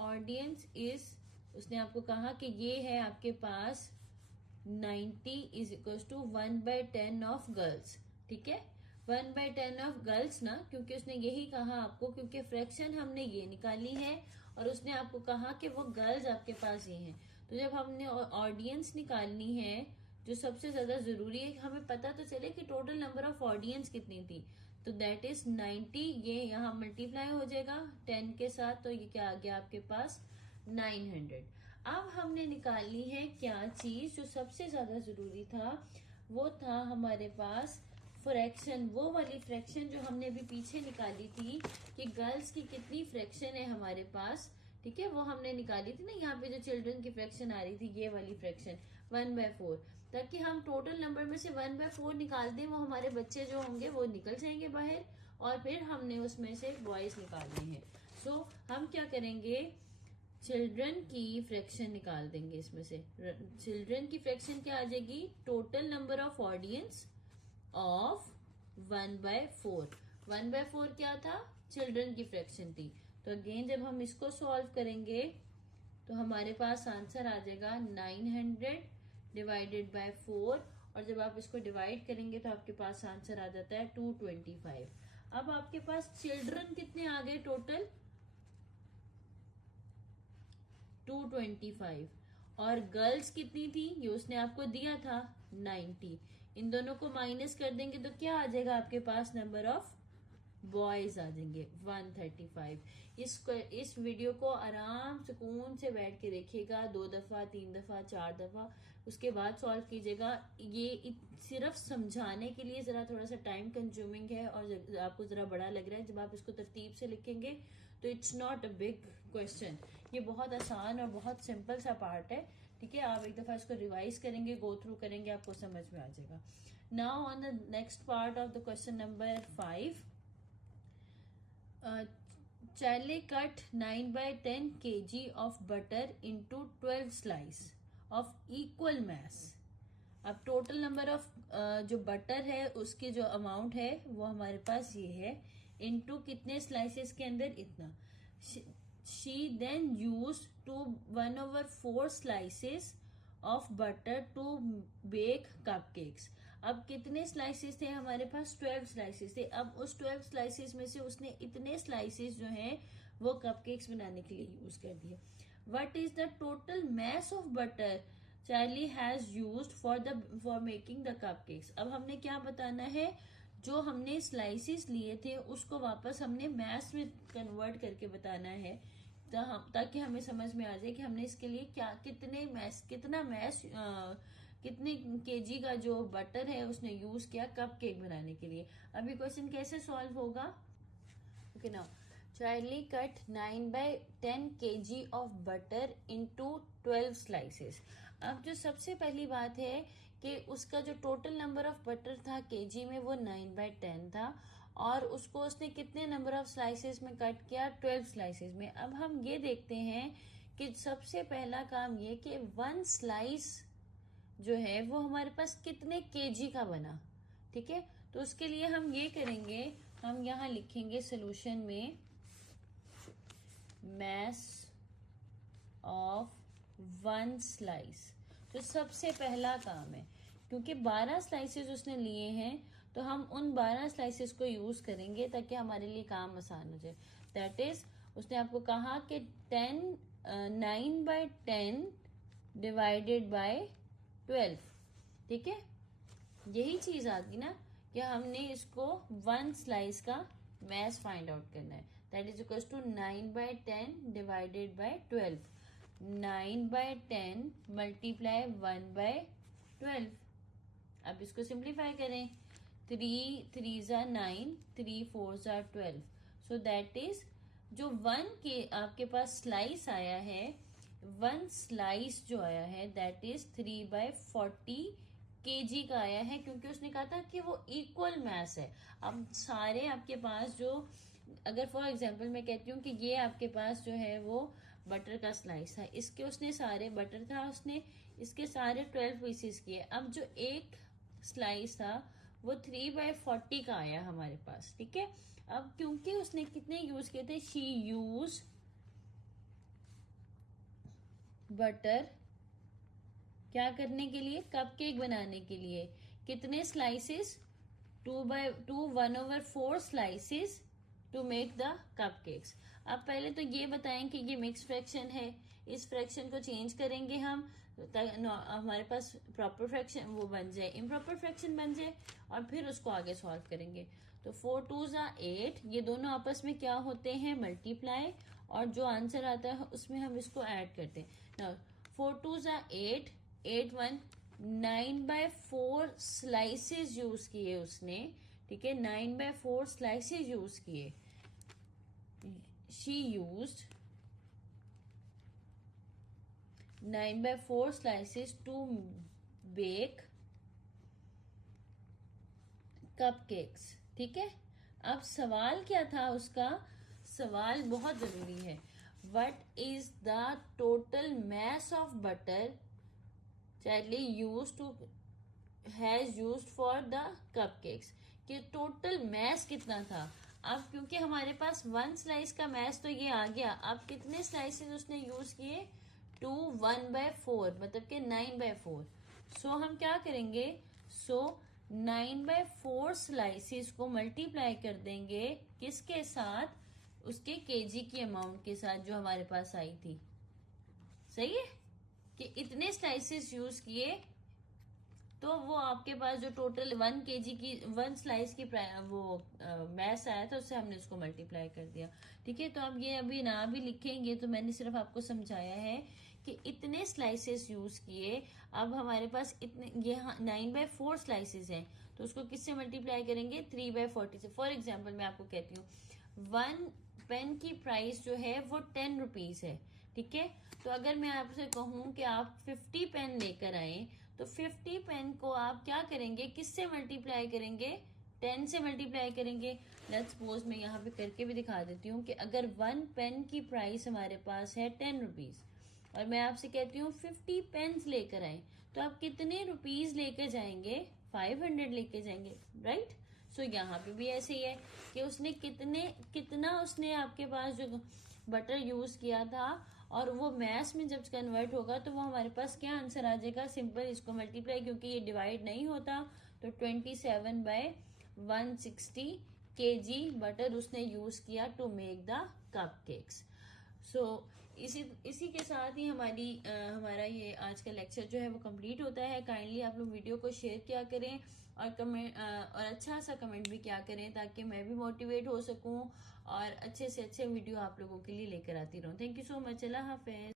Audience is, उसने आपको कहा कि ये है आपके पास 90 is equal to 1/10 of girls. ठीक है, 1/10 ऑफ गर्ल्स ना, क्योंकि उसने यही कहा आपको, क्योंकि फ्रैक्शन हमने ये निकाली है और उसने आपको कहा कि वो गर्ल्स आपके पास ये हैं। तो जब हमने ऑडियंस निकालनी है, जो सबसे ज्यादा जरूरी है, हमें पता तो चले कि टोटल नंबर ऑफ ऑडियंस कितनी थी। तो दैट इज 90, ये यहाँ मल्टीप्लाई हो जाएगा 10 के साथ, तो ये क्या आ गया आपके पास 900। अब हमने निकालनी है क्या चीज, जो सबसे ज्यादा जरूरी था, वो था हमारे पास फ्रैक्शन, वो वाली फ्रैक्शन जो हमने अभी पीछे निकाली थी कि गर्ल्स की कितनी फ्रैक्शन है हमारे पास। ठीक है, वो हमने निकाली थी ना, यहाँ पे जो चिल्ड्रन की फ्रैक्शन आ रही थी, ये वाली फ्रैक्शन 1/4, ताकि हम टोटल नंबर में से 1/4 निकाल दें, वो हमारे बच्चे जो होंगे वो निकल जाएंगे बाहर, और फिर हमने उसमें से बॉयज निकालने हैं। सो हम क्या करेंगे, चिल्ड्रन की फ्रैक्शन निकाल देंगे इसमें से। चिल्ड्रन की फ्रैक्शन क्या आ जाएगी, total number of audience of 1/4। 1/4 क्या था, चिल्ड्रन की फ्रैक्शन थी। तो अगेन जब हम इसको सॉल्व करेंगे तो हमारे पास आंसर आ जाएगा 900 डिवाइडेड बाय 4, और जब आप इसको डिवाइड करेंगे तो आपके पास आंसर आ जाता है 225। अब आपके पास चिल्ड्रन कितने आ गए टोटल, 225, और गर्ल्स कितनी थी, ये उसने आपको दिया था 90। इन दोनों को माइनस कर देंगे तो क्या आ जाएगा आपके पास, नंबर ऑफ बॉयज आ जाएंगे 135। इस वीडियो को आराम सुकून से बैठ के देखिएगा, 2 दफा 3 दफा 4 दफा, उसके बाद सॉल्व कीजिएगा। ये सिर्फ समझाने के लिए जरा थोड़ा सा टाइम कंज्यूमिंग है, और आपको जरा बड़ा लग रहा है। जब आप इसको तरतीब से लिखेंगे तो it's not a big question, ये बहुत आसान और बहुत सिंपल सा पार्ट है। ठीक है, आप एक दफा इसको रिवाइज करेंगे, गो थ्रू करेंगे, आपको समझ में आ जाएगा। Now on the next part of the question number 5, Charlie cut 9/10 kg of butter into 12 slice of equal mass. अब टोटल नंबर ऑफ जो बटर है उसकी जो अमाउंट है वो हमारे पास ये है, इनटू कितने स्लाइसेस के अंदर इतना। She then use to 1/4 slices of butter to bake cupcakes. अब कितने स्लाइसेस थे हमारे पास, 12 स्लाइसेस थे। अब उस 12 स्लाइसेस में से उसने इतने स्लाइसेस जो हैं वो कपकेक्स बनाने के लिए यूज कर दिए। What is the total mass of butter Charlie has used for making the cupcakes. अब हमने क्या बताना है, जो हमने स्लाइसेस लिए थे उसको वापस हमने मैस में कन्वर्ट करके बताना है, ताकि हमें समझ में आ जाए कि हमने इसके लिए कितना मैस कितने केजी का जो बटर है उसने यूज किया कप केक बनाने के लिए। अभी क्वेश्चन कैसे सॉल्व होगा, okay now Charlie cut 9/10 kg of butter into 12 slices. अब जो सबसे पहली बात है कि उसका जो टोटल नंबर ऑफ बटर था केजी में वो 9/10 था, और उसको उसने कितने नंबर ऑफ स्लाइसेस में कट किया, 12 स्लाइसेस में। अब हम ये देखते हैं कि सबसे पहला काम ये कि 1 स्लाइस जो है वो हमारे पास कितने केजी का बना। ठीक है, तो उसके लिए हम ये करेंगे, हम यहां लिखेंगे सोल्यूशन में मैस ऑफ 1 स्लाइस। तो सबसे पहला काम है, क्योंकि 12 स्लाइसेस उसने लिए हैं तो हम उन 12 स्लाइसेस को यूज करेंगे ताकि हमारे लिए काम आसान हो जाए। दैट इज, उसने आपको कहा कि 9/10 डिवाइडेड बाय 12। ठीक है, यही चीज आती ना कि हमने इसको 1 स्लाइस का मैस फाइंड आउट करना है। That is equal to 9/10 divided by 12। 9/10 multiply 1/12। अब इसको सिंप्लीफाई करें, 3 3s are 9, 3 4s are 12। So that is, जो 1 के आपके पास स्लाइस आया है, 1 स्लाइस जो आया है दैट इज 3/40 kg का आया है, क्योंकि उसने कहा था कि वो इक्वल मैस है। अब सारे आपके पास जो, अगर फॉर एग्जांपल मैं कहती हूँ कि ये आपके पास जो है वो बटर का स्लाइस है, इसके उसने सारे बटर था, उसने इसके सारे 12 पीसेस किए। अब जो एक स्लाइस था वो 3/40 का आया हमारे पास। ठीक है, अब क्योंकि उसने कितने यूज किए थे, शी यूज बटर क्या करने के लिए, कपकेक बनाने के लिए। कितने slices, 1/4 slices to make the cupcakes. अब पहले तो ये बताएं कि ये मिक्स फ्रैक्शन है, इस फ्रैक्शन को चेंज करेंगे हम, हमारे पास प्रॉपर फ्रैक्शन वो बन जाए, इम्प्रॉपर फ्रैक्शन बन जाए, और फिर उसको आगे सॉल्व करेंगे। तो 4 2s are 8, ये दोनों आपस में क्या होते हैं, मल्टीप्लाई, और जो आंसर आता है उसमें हम इसको ऐड करते हैं। 4 2s are 8, 8 1 9/4 स्लाइसेस यूज किए उसने, ठीक है, 9/4 स्लाइसेस यूज किए। She used 9/4 slices to bake cupcakes, ठीक है। अब सवाल क्या था उसका, सवाल बहुत जरूरी है। What is the total mass of butter Charlie has used for the cupcakes, कि टोटल मैस कितना था। अब क्योंकि हमारे पास 1 स्लाइस का मैस तो ये आ गया, अब कितने स्लाइसेस उसने यूज किए, 2 1/4, मतलब कि 9/4। सो हम क्या करेंगे, 9/4 स्लाइसेस को मल्टीप्लाई कर देंगे किसके साथ, उसके केजी की अमाउंट के साथ जो हमारे पास आई थी। सही है कि इतने स्लाइसेस यूज किए, तो वो आपके पास जो टोटल 1 केजी की 1 स्लाइस की वो मैस आया था, उससे हमने उसको मल्टीप्लाई कर दिया, ठीक है। तो अब ये अभी ना भी लिखेंगे, तो मैंने सिर्फ आपको समझाया है कि इतने स्लाइसेस यूज किए। अब हमारे पास इतने, ये 9/4 स्लाइसेस हैं, तो उसको किससे मल्टीप्लाई करेंगे, 3/40 से। फॉर एग्जाम्पल मैं आपको कहती हूँ 1 पेन की प्राइस जो है वो 10 रुपीज है, ठीक है। तो अगर मैं आपसे कहूं कि आप 50 पेन लेकर आए, तो 50 पेन को आप क्या करेंगे, किससे मल्टीप्लाई करेंगे, 10 से मल्टीप्लाई करेंगे। लेट्स सपोज मैं यहाँ पे करके भी दिखा देती हूँ कि अगर 1 पेन की प्राइस हमारे पास है 10 रुपीज, और मैं आपसे कहती हूँ 50 पेन्स लेकर आए, तो आप कितने रुपीज लेकर जाएंगे, 500 लेके जाएंगे, राइट। सो यहाँ पे भी ऐसे ही है कि उसने कितना उसने आपके पास जो बटर यूज किया था, और वो मैथ्स में जब कन्वर्ट होगा तो वो हमारे पास क्या आंसर आ जाएगा, सिंपल इसको मल्टीप्लाई, क्योंकि ये डिवाइड नहीं होता, तो 27/160 kg बटर उसने यूज किया टू मेक द कपकेक्स। सो इसी के साथ ही हमारा ये आज का लेक्चर जो है वो कंप्लीट होता है। काइंडली आप लोग वीडियो को शेयर किया करें, और कमेंट और अच्छा सा कमेंट भी क्या करें, ताकि मैं भी मोटिवेट हो सकूं और अच्छे से अच्छे वीडियो आप लोगों के लिए लेकर आती रहूं। Thank you so much, Allah Hafiz.